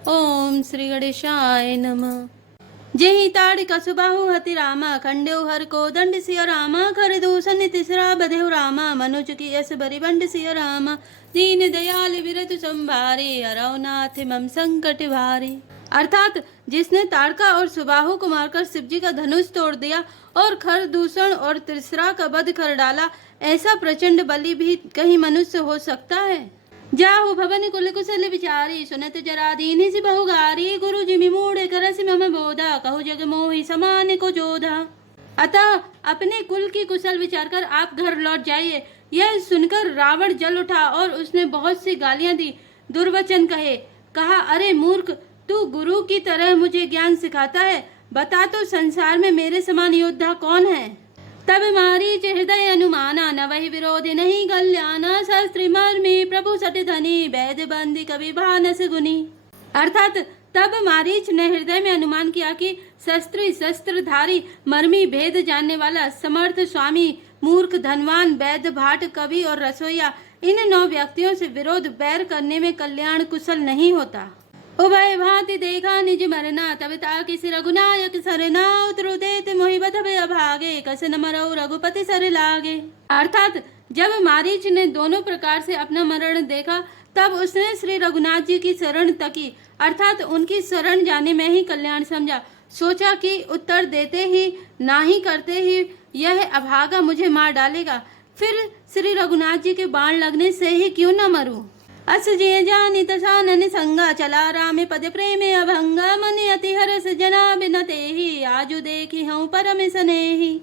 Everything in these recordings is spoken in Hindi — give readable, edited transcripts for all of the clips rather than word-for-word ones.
ओम श्री गणेशाय नमः। जेहि ताड़ कसुबाहु हति रामा, खंडेउ हर को दंड सिया रामा, खर दूषण तीसरा बधेउ रामा, मनुज की यस बरिबंड सिया रामा, दीन दयाल विरतु संभारे, हरौ नाथ मम संकट भारे। अर्थात जिसने ताड़का और सुबाहु को मारकर शिवजी का धनुष तोड़ दिया और खर दूषण और तीसरा का वध कर डाला, ऐसा प्रचंड बलि भी कहीं मनुष्य हो सकता है। जाहु भवन कुल कुशल विचारी, सुनत जरा दीन सी बहुगारी, गुरु जी मूड करस मम बोधा, कहु जग मोहि समान को जोधा। अतः अपने कुल की कुशल विचार कर आप घर लौट जाइए। यह सुनकर रावण जल उठा और उसने बहुत सी गालियां दी, दुर्वचन कहे। कहा, अरे मूर्ख, तू गुरु की तरह मुझे ज्ञान सिखाता है, बता तो संसार में मेरे समान योद्धा कौन है। तब मारीच हृदय अनुमाना, न वही विरोधी नहीं कल्याणा, शस्त्र मर्मी प्रभु सट धनी, वैद बंदी कवि भानस गुनी। अर्थात तब मारीच ने हृदय में अनुमान किया कि शस्त्रधारी, मर्मी, भेद जानने वाला, समर्थ, स्वामी, मूर्ख, धनवान, वैद, भाट, कवि और रसोईया, इन 9 व्यक्तियों से विरोध बैर करने में कल्याण कुशल नहीं होता। उभय भांति देखा निज मरना, तब ताकि सिर रघुनायक सरना, उतरु देत मोहि बधबे अभागे, कस न मरौ रघुपति सर लागे। अर्थात जब मारीच ने दोनों प्रकार से अपना मरण देखा, तब उसने श्री रघुनाथ जी की शरण तकी, अर्थात उनकी शरण जाने में ही कल्याण समझा। सोचा कि उत्तर देते ही, नाही करते ही यह अभागा मुझे मार डालेगा, फिर श्री रघुनाथ जी के बाण लगने से ही क्यों न मरूं। अस जे जानी तसानन संगा, चला राम पद प्रेम अभंगा, मन अति हरस जना बिनते ही, आजु देखी हूँ परम स्नेही।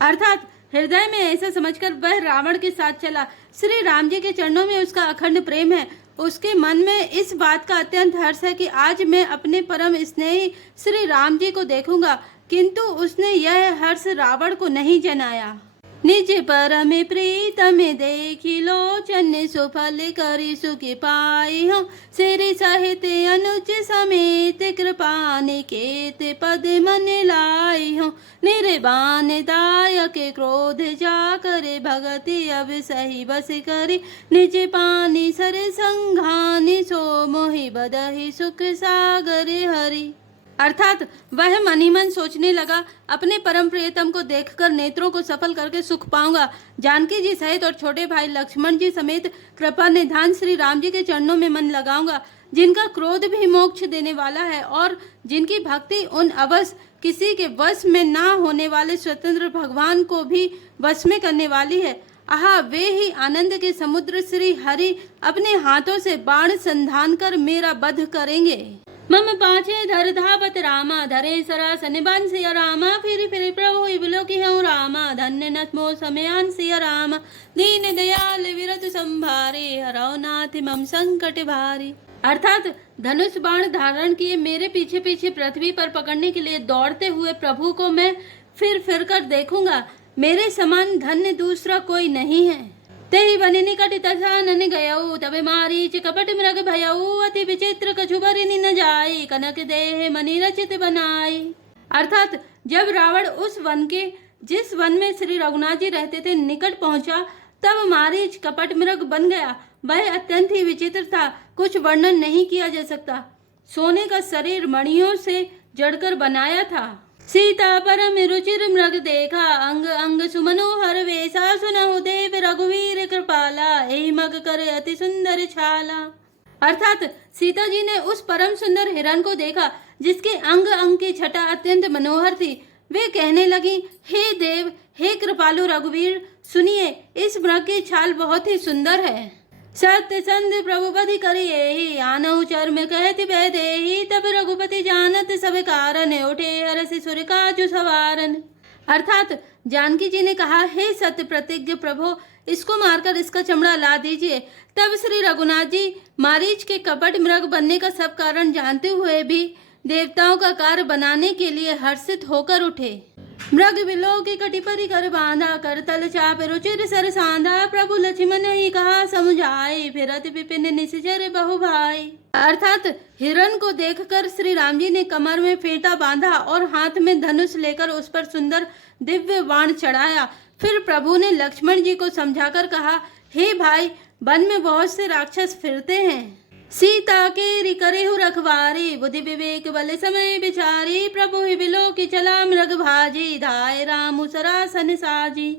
अर्थात हृदय में ऐसा समझकर वह रावण के साथ चला। श्री राम जी के चरणों में उसका अखंड प्रेम है। उसके मन में इस बात का अत्यंत हर्ष है कि आज मैं अपने परम स्नेही श्री राम जी को देखूंगा, किंतु उसने यह हर्ष रावण को नहीं जनाया। निज परम प्रीतम देखी लोचन, सुफल करी सुखी पाई हो, सिरि सहित अनुज समेत, कृपा निकेत पद मन लाई हो, निर्बान दायक क्रोध जा करे, भगति अब सही बस करी, निज पानी सर संघानी, सो मोहि बदहि सुख सागर हरि। अर्थात वह मन ही मन सोचने लगा, अपने परम प्रियतम को देखकर नेत्रों को सफल करके सुख पाऊंगा। जानकी जी सहित और छोटे भाई लक्ष्मण जी समेत कृपा निधान श्री राम जी के चरणों में मन लगाऊंगा, जिनका क्रोध भी मोक्ष देने वाला है और जिनकी भक्ति उन अवश्य किसी के वश में ना होने वाले स्वतंत्र भगवान को भी वश में करने वाली है। आहा, वे ही आनंद के समुद्र श्री हरि अपने हाथों से बाण संधान कर मेरा वध करेंगे। मम पाछे धर धावत रामा, धरे सरासन बंसिया रामा, फिर प्रभु बिलोकी हूँ रामा, धन्य नत मोह समयान सिया रामा, दीन दयाल विरत संभारे, हरौ नाथ मम संकट भारी। अर्थात धनुष बाण धारण किए मेरे पीछे पीछे पृथ्वी पर पकड़ने के लिए दौड़ते हुए प्रभु को मैं फिर कर देखूंगा। मेरे समान धन्य दूसरा कोई नहीं है। तेहि बनि निकट तसानन गयऊ, तब मारीच कपट मृग भयऊ, अति विचित्र कछु बरिनि न जाई, कनक देह मनि रचित बनाई। अर्थात जब रावण उस वन के जिस वन में श्री रघुनाथ जी रहते थे निकट पहुंचा, तब मारीच कपट मृग बन गया। वह अत्यंत ही विचित्र था, कुछ वर्णन नहीं किया जा सकता। सोने का शरीर मणियों से जड़कर बनाया था। सीता परम रुचिर मृग देखा, अंग अंग सुमनोहर वेशा, सुनहु देव रघुवीर कृपाला, एहि मग करे अति सुंदर छाला। अर्थात सीता जी ने उस परम सुंदर हिरण को देखा जिसके अंग अंग की छटा अत्यंत मनोहर थी। वे कहने लगी, हे देव, हे कृपालु रघुवीर, सुनिए, इस मृग की छाल बहुत ही सुंदर है। सत्य संध प्रभु बधि करिए, आनहु चर्म कहति बैदेहि, तब रघुपति जानत सब कारण, उठे हरसि सुर काजु सवारन। अर्थात जानकी जी ने कहा, हे सत्य प्रतिज्ञ प्रभु, इसको मारकर इसका चमड़ा ला दीजिए। तब श्री रघुनाथ जी मारीच के कपट मृग बनने का सब कारण जानते हुए भी देवताओं का कार्य बनाने के लिए हर्षित होकर उठे। मृग बिलो की कटी परी कर बांधा, कर तल चाप रुचिर सर सांधा, प्रभु लक्ष्मण ही कहा समझाए, फिरत विपिन निश्चर बहु भाई। अर्थात हिरण को देखकर श्री राम जी ने कमर में फेंटा बांधा और हाथ में धनुष लेकर उस पर सुंदर दिव्य बाण चढ़ाया। फिर प्रभु ने लक्ष्मण जी को समझाकर कहा, हे भाई, वन में बहुत से राक्षस फिरते हैं, सीता केरी करेहु रखवारी, बुद्धि विवेक बल समय बिचारी, प्रभु ही बिलो की चला मृग भाजी, धाय राम सरासन साजी।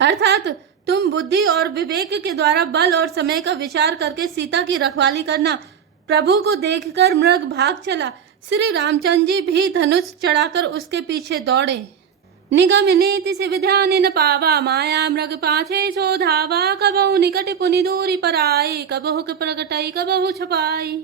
अर्थात तुम बुद्धि और विवेक के द्वारा बल और समय का विचार करके सीता की रखवाली करना। प्रभु को देखकर मृग भाग चला। श्री रामचंद्र जी भी धनुष चढ़ाकर उसके पीछे दौड़े। निगम नीति से विद्या न पावा, माया मृग पाछे सो धावा, कबहु निकट पुनि दूरी पर आई, कबहु प्रगटाई कबहु छपाई।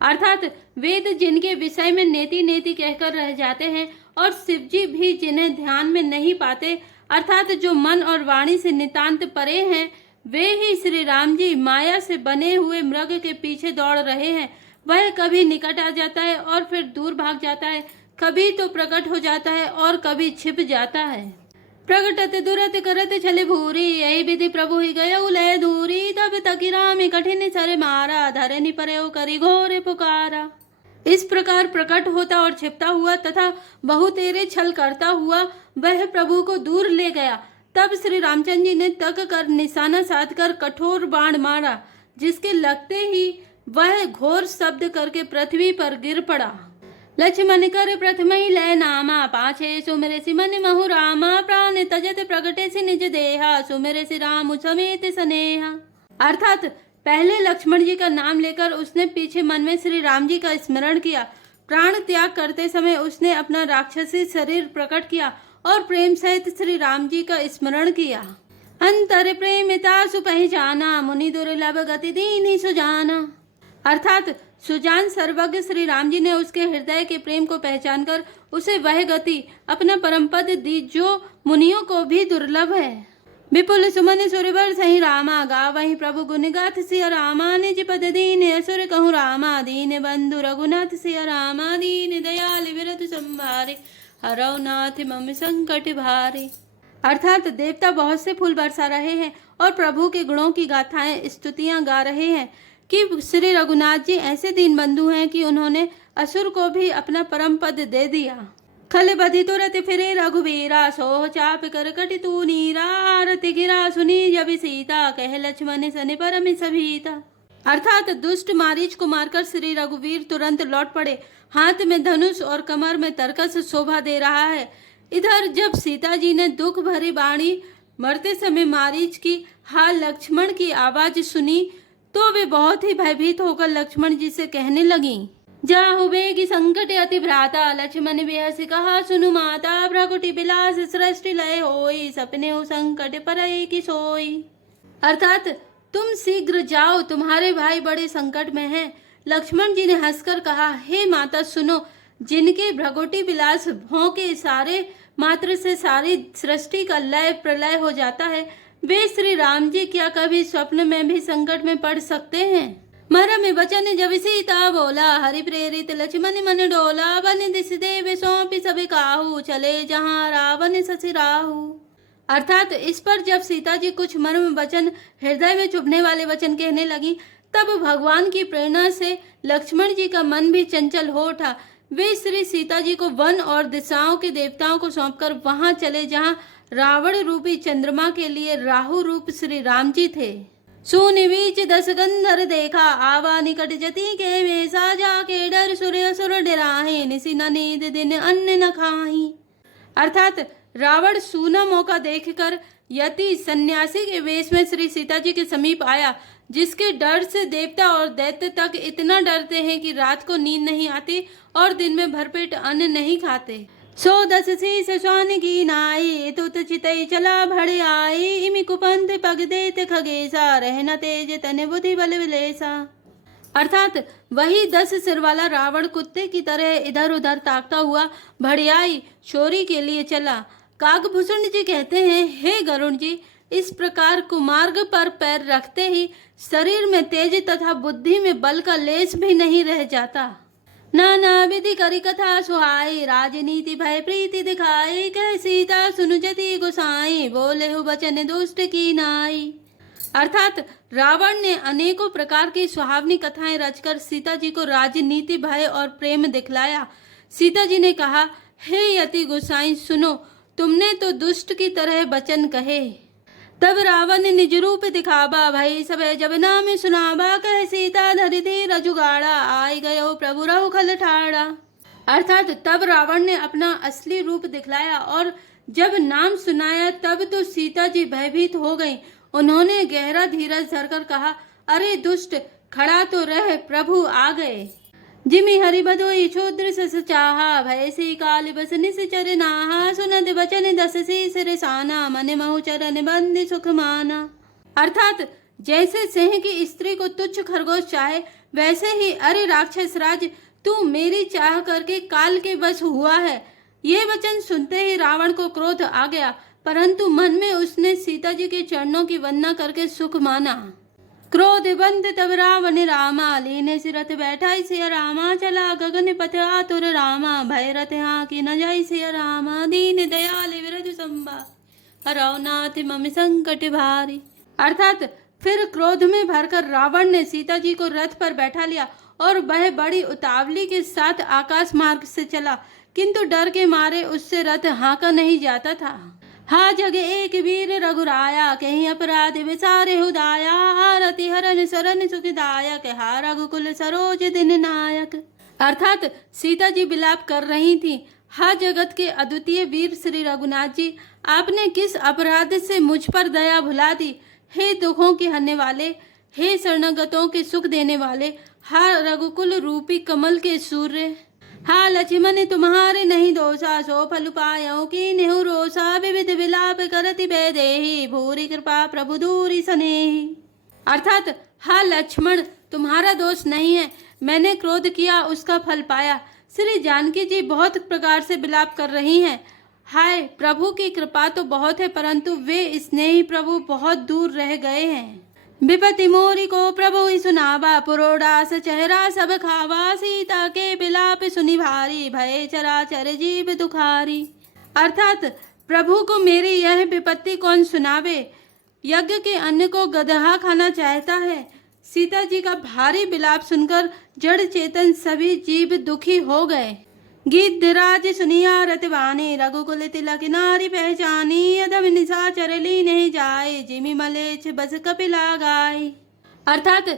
अर्थात वेद जिनके विषय में नेति नेति कहकर रह जाते हैं और शिवजी भी जिन्हें ध्यान में नहीं पाते, अर्थात जो मन और वाणी से नितांत परे हैं, वे ही श्री राम जी माया से बने हुए मृग के पीछे दौड़ रहे हैं। वह कभी निकट आ जाता है और फिर दूर भाग जाता है, कभी तो प्रकट हो जाता है और कभी छिप जाता है। प्रगटत दुरत करत छले भूरी, यही विधि प्रभु ही गय उलय दूरी, तब तकी राम कठिन सरे मारा, धरनी परे करी घोर पुकारा। इस प्रकार प्रकट होता और छिपता हुआ तथा बहुतेरे छल करता हुआ वह प्रभु को दूर ले गया। तब श्री रामचंद्र जी ने तक कर निशाना साध कर कठोर बाण मारा, जिसके लगते ही वह घोर शब्द करके पृथ्वी पर गिर पड़ा। लक्ष्मण कर प्रथम ही लय नामा, पाछे सुमिरे सि मन महु रामा, प्राण तजत प्रगटे सि निज देहा, सुमिरे सि राम समेत स्नेहा। अर्थात पहले लक्ष्मण जी का नाम लेकर उसने पीछे मन में श्री राम जी का स्मरण किया। प्राण त्याग करते समय उसने अपना राक्षसी शरीर प्रकट किया और प्रेम सहित श्री राम जी का स्मरण किया। अंतर प्रेमिता सुपहचाना, मुनि दुर्लभ गति दीन्हि सुजाना। अर्थात सुजान सर्वज्ञ श्री राम जी ने उसके हृदय के प्रेम को पहचान कर उसे वह गति अपना परम पद दी जो मुनियों को भी दुर्लभ है। विपुल सुमन सुरवर सही रामा, गावहि प्रभु गुण गाथ सिया रामा, निज पद दीन असुर कहु रामा, दीन बंधु रघुनाथ सिया रामा, दीन दयाल विरत संभारे, हरौ नाथ मम संकट भारे। अर्थात देवता बहुत से फूल बरसा रहे हैं और प्रभु के गुणों की गाथाएं स्तुतियां गा रहे हैं कि श्री रघुनाथ जी ऐसे दीन बंधु हैं कि उन्होंने असुर को भी अपना परम पद दे दिया। खल बधि तुरत फिरे रघुबीरा, सोह चाप कर कटि तू नीरा, आरति गिरा सुनी जब सीता, कह लक्ष्मण सन परम सभीता। अर्थात दुष्ट मारीच को मारकर श्री रघुवीर तुरंत लौट पड़े। हाथ में धनुष और कमर में तरकस शोभा दे रहा है। इधर जब सीता जी ने दुख भरी बाणी मरते समय मारीच की हा लक्ष्मण की आवाज सुनी तो वे बहुत ही भयभीत होकर लक्ष्मण जी से कहने लगी, जाहु बेगी संकट अति भ्राता, लक्ष्मण बेहसी कहा सुनु माता, भ्रकुटि बिलास सृष्टि लय होई, सपने हो संकट परई की सोई। अर्थात तुम शीघ्र जाओ, तुम्हारे भाई बड़े संकट में हैं। लक्ष्मण जी ने हंसकर कहा, हे माता सुनो, जिनके भ्रकुटि बिलास भों के इशारे मात्र से सारी सृष्टि का लय प्रलय हो जाता है, वे श्री राम जी क्या कभी स्वप्न में भी संकट में पड़ सकते हैं। मरम वचन जब सीता बोला, हरि प्रेरित लक्ष्मण मन डोला, बन दिस देव सौंपी सभी काहू, चले जहाँ रावण ससि राहु। अर्थात इस पर जब सीता जी कुछ मर्म वचन हृदय में चुभने वाले वचन कहने लगी, तब भगवान की प्रेरणा से लक्ष्मण जी का मन भी चंचल हो उठा। वे श्री सीता जी को वन और दिशाओं के देवताओं को सौंपकर वहां चले जहां रावण रूपी चंद्रमा के लिए राहु रूप श्री राम जी थे। सुनिवीच दस गंधर देखा, आवा निकट जति के वेसा, जाके डर सूर्य सुर डराहे, निसी न नींद दिन अन्न न खाही। अर्थात रावण सूना मौका देखकर यति सन्यासी के वेश में श्री सीता जी के समीप आया, जिसके डर से देवता और दैत्य तक इतना डरते हैं कि रात को नींद नहीं आती और दिन में भरपेट अन्न नहीं खाते। सो दस शीस स्वान की नाई, तुत चितई चला भड़े आई, इमि कुपंथ पग देत खगेसा, रहना तेज तने बुद्धि बल विलेसा। अर्थात वही 10 सिर वाला रावण कुत्ते की तरह इधर उधर ताकता हुआ भड़ियाई चोरी के लिए चला। काकभूषण जी कहते हैं, हे गरुण जी, इस प्रकार कुमार्ग पर पैर रखते ही शरीर में तेज तथा बुद्धि में बल का लेश भी नहीं रह जाता। नाना विधि करी कथा सुहाई, राजनीति भय प्रीति दिखाई, कह सीता सुनु जति गुसाई, बोले हु बचन दुष्ट की नाई। अर्थात रावण ने अनेकों प्रकार की सुहावनी कथाएं रचकर सीता जी को राजनीति भय और प्रेम दिखलाया। सीता जी ने कहा, हे यति गुसाई सुनो, तुमने तो दुष्ट की तरह वचन कहे, तब रावण ने निज रूप दिखावा, भई सब जब नाम सुनावा, कह सीता धरि धीर जुगाड़ा, आई गयो प्रभु रहु खल ठाड़ा। अर्थात तब रावण ने अपना असली रूप दिखलाया और जब नाम सुनाया तब तो सीता जी भयभीत हो गईं। उन्होंने गहरा धीरज धरकर कहा, अरे दुष्ट, खड़ा तो रह, प्रभु आ गए। जिमि हरि बधोई क्षुद्र सस चाहा, भय सी काल बस निश्चर नाहा, सुनत बचन दस सी साना, मन महु चरण बंद सुख माना। अर्थात जैसे सिंह की स्त्री को तुच्छ खरगोश चाहे, वैसे ही अरे राक्षस राज, तू मेरी चाह करके काल के बस हुआ है। ये वचन सुनते ही रावण को क्रोध आ गया, परंतु मन में उसने सीता जी के चरणों की वंदना करके सुख माना। क्रोध बंद तब रावण रामा, लीने सिरथ बैठा सिया रामा, चला गगन पथ आतुर रामा, भय रथ हाँ की न जाई सिया रामा, दीन दयाल विरध संबा, हरौ नाथ मम संकट भारी। अर्थात फिर क्रोध में भरकर रावण ने सीता जी को रथ पर बैठा लिया और वह बड़ी उतावली के साथ आकाश मार्ग से चला, किंतु डर के मारे उससे रथ हाँका नहीं जाता था। हा जग एक वीर रघुराया, कहीं अपराध विसारे हुदाया, हारति हरन सरन सुखदायक, हा रघुकुल सरोज दिन नायक। अर्थात सीता जी विलाप कर रही थी, हा जगत के अद्वितीय वीर श्री रघुनाथ जी, आपने किस अपराध से मुझ पर दया भुला दी। हे दुखों के हरने वाले, हे शरणगतों के सुख देने वाले, हा रघुकुल रूपी कमल के सूर्य, हा लक्ष्मण तुम्हारे नहीं दोषा, सो फल पायो की नेहु रोषा, विविध विलाप करति बेदेहि, भूरी कृपा प्रभु दूरी सनेहि। अर्थात हा लक्ष्मण, तुम्हारा दोष नहीं है, मैंने क्रोध किया उसका फल पाया। श्री जानकी जी बहुत प्रकार से विलाप कर रही हैं। हाय, प्रभु की कृपा तो बहुत है, परंतु वे स्नेही प्रभु बहुत दूर रह गए हैं। विपति मोरी को प्रभु ही सुनावा, पुरोडास चेहरा सब खावा, सीता के बिलाप सुनि भारी, भय चराचर जीव दुखारी। अर्थात प्रभु को मेरी यह विपत्ति कौन सुनावे, यज्ञ के अन्न को गदहा खाना चाहता है। सीता जी का भारी बिलाप सुनकर जड़ चेतन सभी जीव दुखी हो गए। गिद्धराज सुनिया रतवानी, रघुकुल तिलक नारी पहचानी, अधम निशाचर ली नहीं जाए, जिमि मलेच्छ बस कपिला गाय। अर्थात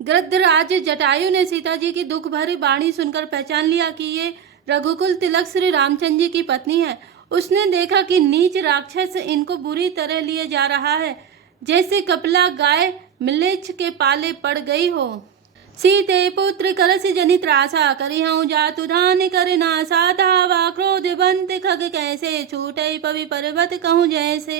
गृद्धराज जटायु ने सीता जी की दुख भरी वाणी सुनकर पहचान लिया कि ये रघुकुल तिलक श्री रामचंद्र जी की पत्नी है। उसने देखा कि नीच राक्षस इनको बुरी तरह लिए जा रहा है, जैसे कपिला गाय मलेच्छ के पाले पड़ गई हो। सीते पुत्र कलश जनि त्रासा, करिहउँ जातु धान कर नासा, धावा क्रोध बंत खग कैसे, छूटे पवि पर्वत कहूँ जैसे।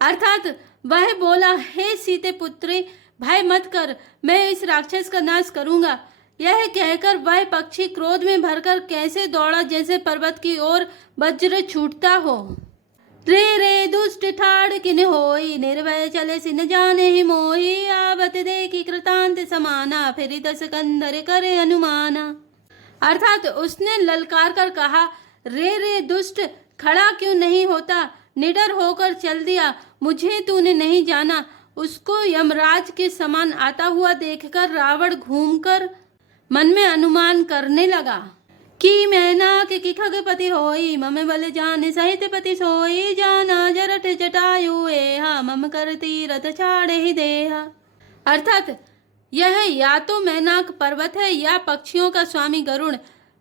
अर्थात वह बोला, हे सीते पुत्री, भय मत कर, मैं इस राक्षस का नाश करूंगा। यह कहकर वह पक्षी क्रोध में भरकर कैसे दौड़ा, जैसे पर्वत की ओर वज्र छूटता हो। रे रे दुष्ट ठाड़ किन होई, निर्भय चले सिन जाने ही मोही, आवत देखी कृतांत समाना, फिर दस कंधर करे अनुमाना। अर्थात उसने ललकार कर कहा, रे रे दुष्ट, खड़ा क्यों नहीं होता, निडर होकर चल दिया, मुझे तूने नहीं जाना। उसको यमराज के समान आता हुआ देखकर रावण घूमकर मन में अनुमान करने लगा कि मैना के खगपति होई, मम बल जान सहित पति सोई, जाना जरठ जटायु एहा, मम कर तीरथ छाड़े ही देहा। अर्थात यह या तो मैनाक पर्वत है या पक्षियों का स्वामी गरुण,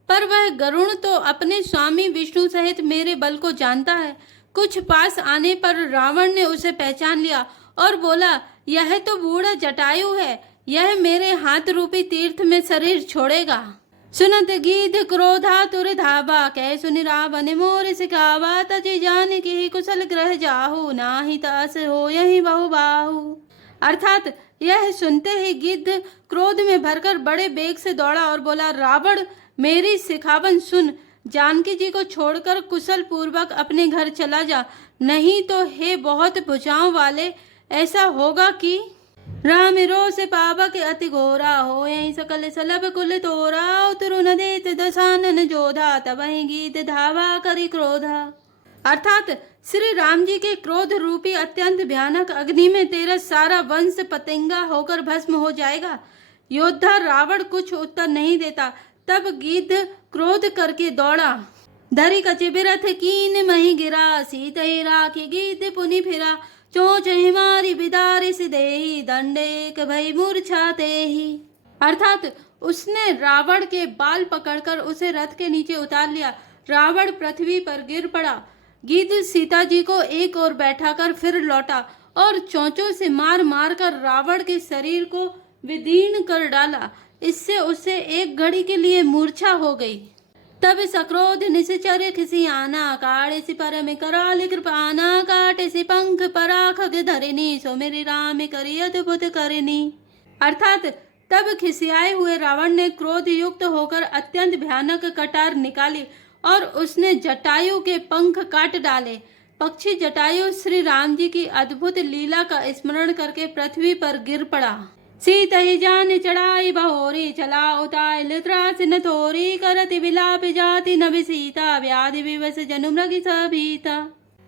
पर वह गरुण तो अपने स्वामी विष्णु सहित मेरे बल को जानता है। कुछ पास आने पर रावण ने उसे पहचान लिया और बोला, यह तो बूढ़ा जटायु है, यह मेरे हाथ रूपी तीर्थ में शरीर छोड़ेगा। सुनत गीध क्रोधा तुर धावा, कह सुनि रावण मोर सिखावा, तजि जानकी कुशल ग्रह जाहु, नाही तास हो यही बहु बाहु। अर्थात यह सुनते ही गिद्ध क्रोध में भरकर बड़े बेग से दौड़ा और बोला, रावण, मेरी सिखावन सुन, जानकी जी को छोड़कर कुशल पूर्वक अपने घर चला जा, नहीं तो हे बहुत भुजाओं वाले, ऐसा होगा कि राम रोष पावक अति घोरा, हो यही सकल सलभ कुल तोरा, उतरु न देत दशानन जोधा, तब गीत धावा करी क्रोधा। अर्थात श्री राम जी के क्रोध रूपी अत्यंत भयानक अग्नि में तेरा सारा वंश पतंगा होकर भस्म हो जाएगा। योद्धा रावण कुछ उत्तर नहीं देता। तब गिद्ध क्रोध करके दौड़ा, धरी कच बिरथ कीन मही गिरा, सीतई राखी गिद्ध पुनि फिरा, चोच हिमारी बिदारी सिदेही दंडेक भई मूर्छाते ही। अर्थात उसने रावण के बाल पकड़कर उसे रथ के नीचे उतार लिया। रावण पृथ्वी पर गिर पड़ा। गिद्ध सीता जी को एक ओर बैठाकर फिर लौटा और चोंचों से मार मार कर रावण के शरीर को विदीर्ण कर डाला। इससे उसे एक घड़ी के लिए मूर्छा हो गई। तब सक्रोध निश्चर्य खिसी आना, काढ़े सी परम कराल कृपाना, काटे सी पंख पराख धरिनी, सो मेरी राम करी अद्भुत करनी। अर्थात तब खिसियाए हुए रावण ने क्रोध युक्त होकर अत्यंत भयानक कटार निकाली और उसने जटायु के पंख काट डाले। पक्षी जटायु श्री राम जी की अद्भुत लीला का स्मरण करके पृथ्वी पर गिर पड़ा। सीता ही जान चढ़ाई बहोरी, चला उताय लित्रास न थोरी, करति विलाप जाति नभि सीता, व्याधि विवश जनु मृगी सभीता।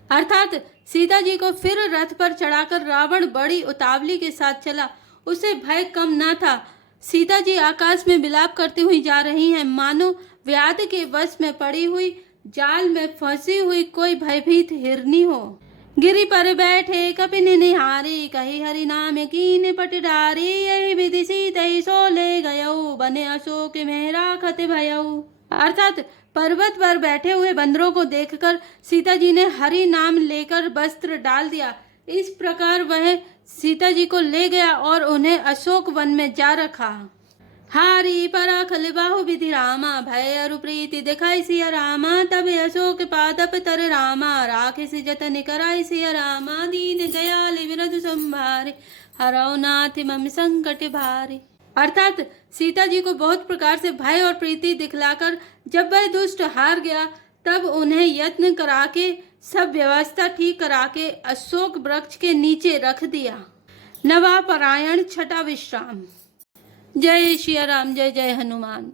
अर्थात सीता जी को फिर रथ पर चढ़ाकर रावण बड़ी उतावली के साथ चला। उसे भय कम न था। सीता जी आकाश में विलाप करती हुई जा रही हैं, मानो व्याध के वश में पड़ी हुई जाल में फंसी हुई कोई भयभीत हिरनी हो। गिरि पर बैठे कपिन निहारी, कही हरि नाम कीन पट डारी, यही विधि सीतै सो ले गयऊ, बने अशोक में राखत भयऊ। अर्थात पर्वत पर बैठे हुए बंदरों को देखकर सीता जी ने हरि नाम लेकर वस्त्र डाल दिया। इस प्रकार वह सीता जी को ले गया और उन्हें अशोक वन में जा रखा। हारी पराखल बाहु विधि रामा, भय अरु प्रीति दिखाई सिया रामा, तब अशोक पादप तर रामा, राखे से जतन कराई सिया रामा, दीन दयाल विरध संभारे, हरौ नाथ मम संकट भारे। अर्थात सीता जी को बहुत प्रकार से भय और प्रीति दिखलाकर जब वह दुष्ट हार गया, तब उन्हें यत्न करा के सब व्यवस्था ठीक करा के अशोक वृक्ष के नीचे रख दिया। नवापरायण छठा विश्राम। जय श्री राम, जय जय हनुमान।